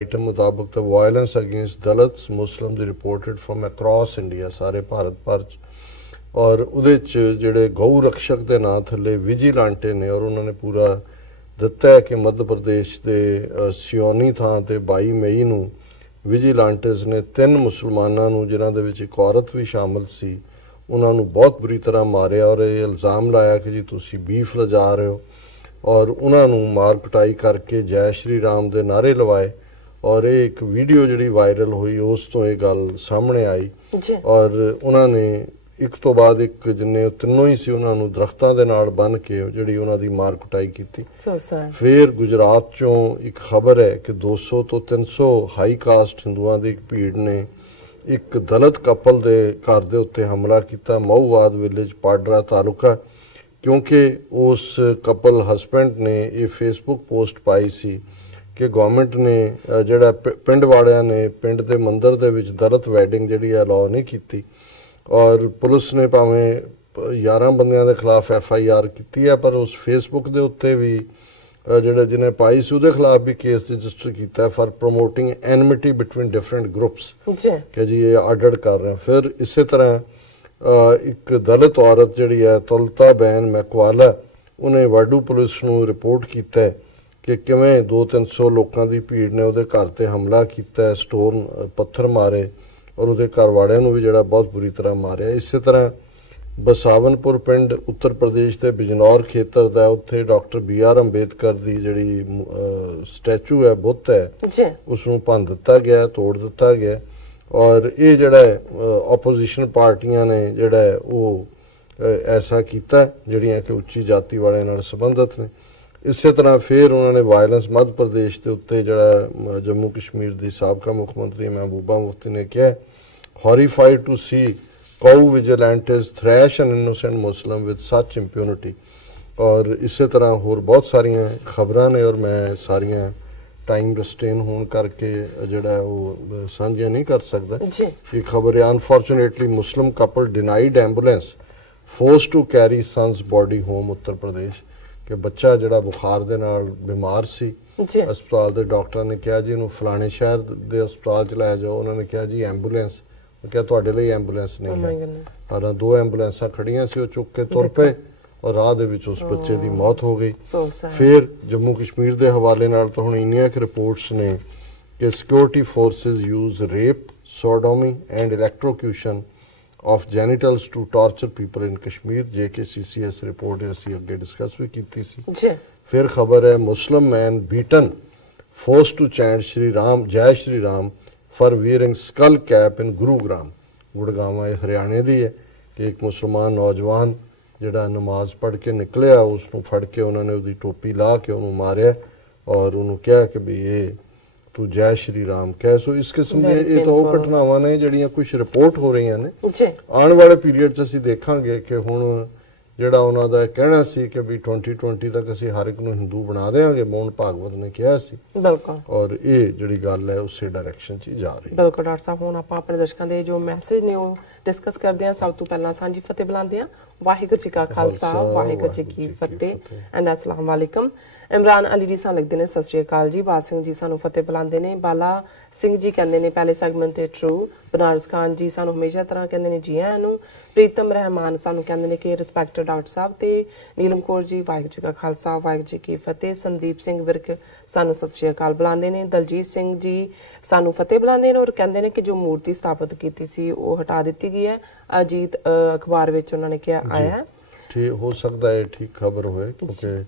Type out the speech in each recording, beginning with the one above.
item मुताबिक the violence against Dalits Muslims reported from across India सारे भारत भर और उहदे च जिहड़े गौ रक्षक दे नां थल्ले विजिलेंटे ने और उन्होंने पूरा दिता है कि मध्य प्रदेश के सियोनी थां ते 22 मई नूं विजिलेंटेस ने 3 मुसलमानां नूं जिन्हां दे विच एक औरत भी शामिल सी उन्हां नूं बहुत बुरी तरह मारिया और ये इल्ज़ाम लाया कि जी तुसीं बीफ लजा रहे हो और उन्हां नूं मार कुटाई करके जय श्री राम दे नारे लवाए और एक वीडियो जिहड़ी वायरल हुई उस तो ये गल सामने आई और उन्होंने एक तो बाद एक जिन्ने तीनों ही सी उन्होंने दरख्तां दे नाल बन के जिहड़ी उन्हां दी मार कुटाई की। फिर गुजरात चों एक खबर है कि 200 तो 300 हाई कास्ट हिंदुआं दी एक भीड़ ने एक दलित कपल दे घर दे उत्ते हमला किया मऊवाद विलेज पाडरा तालुका क्योंकि उस कपल हसबैंड ने ये फेसबुक पोस्ट पाई सी कि गवर्नमेंट ने जिहड़ा पिंड वालियां ने पिंड दे मंदिर दे विच दलित वैडिंग जिहड़ी अलाउ नहीं की और पुलिस ने भावें 11 बंदियां दे खिलाफ FIR की है पर उस फेसबुक दे उत्ते भी जिहड़ा जिन्हें पाई सी उहदे खिलाफ भी केस रजिस्टर किया है for promoting enmity between different groups कि जी ये अड कर रहे हैं। फिर इस तरह एक दलित औरत जिहड़ी है तुलता बैन मैकवाला उन्हें वाडू पुलिस नूं रिपोर्ट किया है कि किवें 200-300 लोगों की भीड़ ने उहदे घर ते हमला किया स्टोन पत्थर मारे और उहदे घर वालियां नूं भी जिहड़ा बहुत बुरी तरह मारिया। इस तरह बसावनपुर पिंड उत्तर प्रदेश के बिजनौर खेतर दा उत्थे डॉक्टर BR अंबेडकर की जिहड़ी स्टैचू है बुत है उसनूं भंन दिता गया तोड़ दिता गया और ये जिहड़ा ओपोजिशन पार्टियां ने जिहड़ा वो ऐसा किया जिहड़ियां कि उच्ची जाति वाले नाल संबंधित ने। इस तरह फिर उन्होंने वायलेंस मध्य प्रदेश के उत्ते जिहड़ा जम्मू कश्मीर की साबका मुख्यमंत्री महबूबा मुफ्ती ने कहा horrified to see cow vigilantes thrash an innocent Muslim with such impunity और इस तरह होर बहुत सारिया खबरां ने और मैं सारिया टाइम रिस्टेन होने करके जिहड़ा वो साझिया नहीं कर सकता। ये खबर है unfortunately Muslim couple denied ambulance forced to carry son's body home Uttar Pradesh कि बच्चा जिहड़ा बुखार दे नाल बीमार सी अस्पताल के डॉक्टर ने कहा जी इन्हूं फलाने शहर के अस्पताल च लै जाओ उन्होंने कहा जी एंबूलेंस क्या तुहाडे लई एंबूलेंस नहीं है हालां 2 एंबूलेंसां खड़ियां सी चुक के तुर पे और राह दे विच उस बच्चे की मौत हो गई। फिर जम्मू कश्मीर के हवाले नाल तो हुण इन्नियां कि रिपोर्ट्स ने कि security forces use rape sodomy and electrocution of genitals to torture people in Kashmir JKCCS report ऐसी अगे डिस्कस भी की सी। फिर खबर है Muslim man beaten forced to chant Shri Ram Jai Shri Ram for wearing skull cap in Gurugram Gurgaon हरियाणे की है कि एक मुसलमान नौजवान जिहड़ा नमाज पढ़ के निकलिया उसनूं फड़ के उन्होंने उसकी टोपी ला के उन्होंने मारिया और उन्होंने कहा कि भी ये तू जय श्री राम कह। सो इस किस्म के ये तो घटनावां ने जिहड़ियां कुछ रिपोर्ट हो रही ने आने वाले पीरियड च असीं देखांगे कि हुण जिहड़ा उन्हां दा कहना सी कि भी 2020 तक असीं हर एक नूं हिंदू बना देंगे मोहन भागवत ने कहा सी बिल्कुल और ये जिहड़ी गल है उस डायरैक्शन च जा रही बिल्कुल। डॉक्टर साहब हुण आपां अपने दर्शकां दे जो मैसेज ने वो डिस्कस करदे हां। सब तो पहलां सांझी फतेह बुलांदे हां वाहिगुरू जी का खालसा वाहिगुरू जी की फतेह एंड अस्सलाम वालेकुम। इमरान अली जी सा लिखते हैं सत श्री अकाल जी बाल सिंह जी सानू फतेह बुलाते हैं बाला सिंह जी कहते हैं पहले सैगमेंट ते ट्रू बनारस खान जी सानू हमेशा तरह कहते हैं जी आनू प्रीतम रहमान सानू कहते हैं कि रिस्पैक्ट डॉक्टर साहब ते नीलम कौर जी वाहिगुरू जी का खालसा वाहिगुरू जी की फतेह। संदीप सिंह विरक सानू सत श्री अकाल बुलाते हैं। दलजीत सिंह जी सानू फतेह बुलाते हैं और कहते हैं कि जो मूर्ति स्थापित की सी वो हटा दी गई है अजीत अखबार में उन्होंने क्या आया है ठीक हो सकता है ठीक खबर होए क्योंकि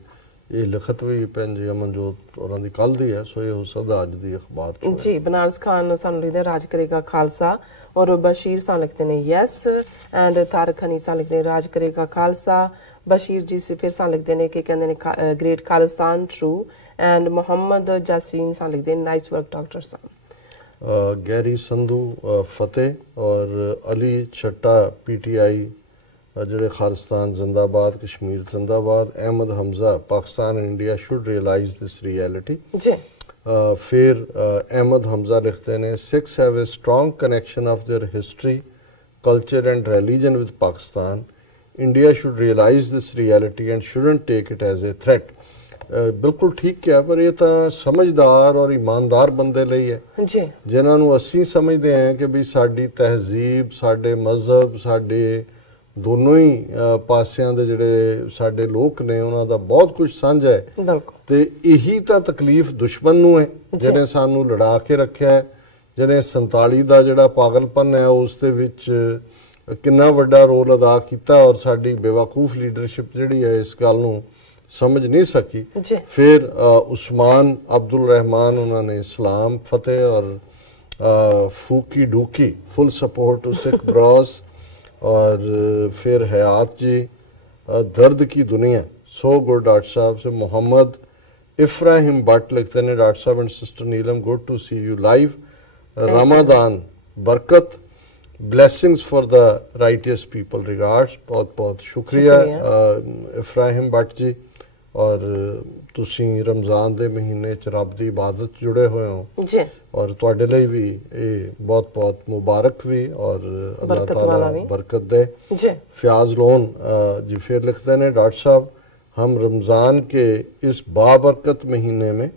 ये लिखत भी भैन जी अमनजोत और कल दी है सो ये हो सकता अज दी अखबार जी। बनारस खान सानू लिखते राज करेगा खालसा और बशीर सा लिखते हैं यस एंड तारक हनी सा लिखते हैं राज करेगा खालसा। बशीर जी से फिर सा लिखते हैं कि कहते हैं great Khalistan true and Mohammad Jasin सा लिखते हैं nice work doctor sahab. Garry Sandhu Fateh और अली छट्टा PTI जिहड़े खालिस्तान जिंदाबाद कश्मीर जिंदाबाद। Ahmad Hamza Pakistan and India should realize this reality. फिर अहमद हमजा लिखते हैं Sikhs have a strong connection of their history culture and religion with Pakistan India should realize this reality and shouldn't take it as a threat. ਬਿਲਕੁਲ ਠੀਕ ਕਿਹਾ, ਪਰ ਇਹ ਤਾਂ ਸਮਝਦਾਰ ਔਰ ਇਮਾਨਦਾਰ ਬੰਦੇ ਲਈ ਹੈ ਜੀ, ਜਿਨ੍ਹਾਂ ਨੂੰ ਅਸੀਂ ਸਮਝਦੇ ਹਾਂ ਕਿ ਵੀ ਸਾਡੀ ਤਹਿਜ਼ੀਬ, ਸਾਡੇ ਮਜ਼ਹਬ, ਸਾਡੇ ਦੋਨੋਂ ਹੀ ਪਾਸਿਆਂ ਦੇ ਜਿਹੜੇ ਸਾਡੇ ਲੋਕ ਨੇ ਉਹਨਾਂ ਦਾ ਬਹੁਤ ਕੁਝ ਸਾਂਝਾ ਹੈ। ਬਿਲਕੁਲ। ਤੇ ਇਹੀ ਤਾਂ ਤਕਲੀਫ ਦੁਸ਼ਮਣ ਨੂੰ ਹੈ ਜਿਹਨੇ ਸਾਨੂੰ ਲੜਾ ਕੇ ਰੱਖਿਆ ਹੈ, ਜਿਹਨੇ 47 ਦਾ ਜਿਹੜਾ ਪਾਗਲਪਨ ਹੈ ਉਸ ਦੇ ਵਿੱਚ ਕਿੰਨਾ ਵੱਡਾ ਰੋਲ ਅਦਾ ਕੀਤਾ, ਔਰ ਸਾਡੀ ਬੇਵਕੂਫ ਲੀਡਰਸ਼ਿਪ ਜਿਹੜੀ ਹੈ ਇਸ ਗੱਲ ਨੂੰ समझ नहीं सकी। फिर उस्मान अब्दुल रहमान उन्होंने इस्लाम फतेह और फूकी डूकी फुल सपोर्ट सिख ब्रॉस, और फिर हयात जी दर्द की दुनिया सो गुड डॉक्टर साहब से। मोहम्मद इफ्राहिम भट्ट लिखते हैं doctor sahab and sister Neelam good to see you live. Ramadan बरकत blessings for the righteous people regards, बहुत बहुत शुक्रिया इफ्राहिम भट्ट जी। और तुसी रमज़ान दे महीने च रब दी इबादत जुड़े हुए हो जी, और तुहाडे लई भी ये बहुत बहुत मुबारक भी, और अल्लाह ताला बरकत दे जी। फयाज लोन जी फिर लिखते हैं डॉक्टर साहब हम रमज़ान के इस बाबरकत महीने में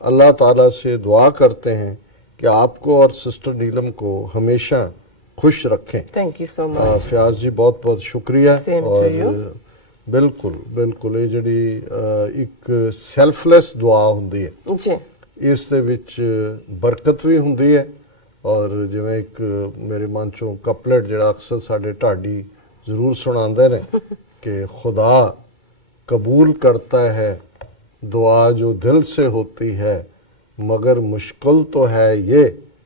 अल्लाह ताला से दुआ करते हैं कि आपको और सिस्टर नीलम को हमेशा खुश रखें। Thank you so much Fayaz ji, बहुत बहुत शुक्रिया। और बिल्कुल बिल्कुल ये जी एक सैल्फलैस दुआ होंदी है जी, इस दे विच बरकत भी होंदी है, और जिवें एक मेरे मन चों कपलेट जिहड़ा अक्सर साडे ढाडी जरूर सुणांदे ने कि खुदा कबूल करता है दुआ जो दिल से होती है, मगर मुश्किल तो है ये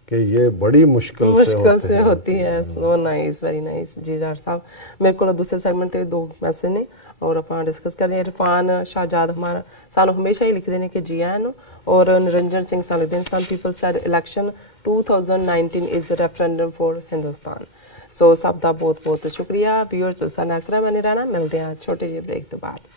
कि ये बड़ी मुश्किल से होती है। सो नाइस, वेरी नाइस जी डॉक्टर साहब। मेरे को दूसरे सेगमेंट ते दो मैसेज ने और ਆਪਾਂ डिस्कस कर रहे हैं। इरफान शाहजाद हमारा सानू हमेशा ही लिखते हैं कि जी आयन, और निरंजन सिंह सा लिखते हैं some people said election 2019 is the referendum for Hindustan। सो सब दा बहुत बहुत शुक्रिया व्यूअर्स। तुसा नैसरा बने रहना, मिलते हैं छोटे ਜਿਹੇ ब्रेक तो बाद।